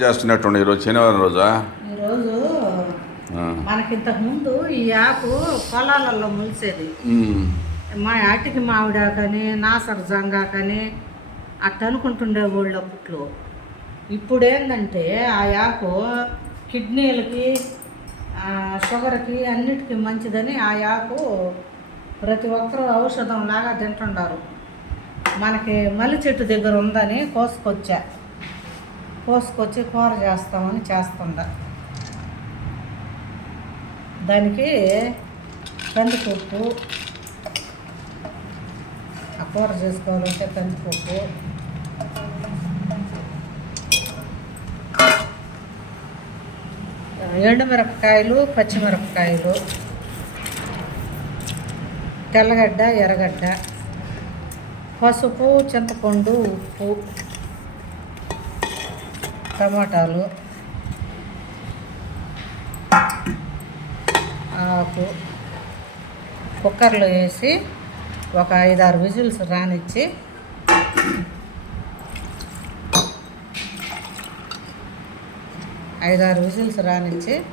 చేస్తున్నట్టుండే ఈరోజు శనివారం రోజా? ఈరోజు మనకింతకు ముందు ఈ ఆకు పొలాలలో ములిసేది. మా అటికి మామిడాకని నాసర్ జంగాకని అట్ట అనుకుంటుండే వాళ్ళు అప్పట్లో. ఇప్పుడు ఏంటంటే ఆ ఆకు కిడ్నీలకి షుగర్కి అన్నిటికీ మంచిదని ఆ ఆకు ప్రతి ఒక్కరూ ఔషధం లాగా తింటుండారు. మనకి మల్లి చెట్టు దగ్గర ఉందని కోసుకొచ్చి కూర చేస్తామని చేస్తుందా. దానికి కందిపప్పు, ఆ కూర చేసుకోవాలంటే కందిపప్పు, ఎండుమిరపకాయలు, పచ్చిమిరపకాయలు, తెల్లగడ్డ, ఎర్రగడ్డ, పసుపు, చింతపండు, ఉప్పు, టమాటాలు, ఆకు కుక్కర్లో వేసి ఒక 5-6 విజిల్స్ రానిచ్చి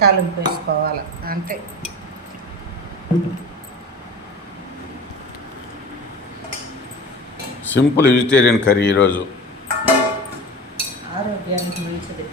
తాలింపు వేసుకోవాలి. అంతే. సింపుల్ వెజిటేరియన్ కర్రీ ఈరోజు. ఆరోగ్యానికి మంచిది.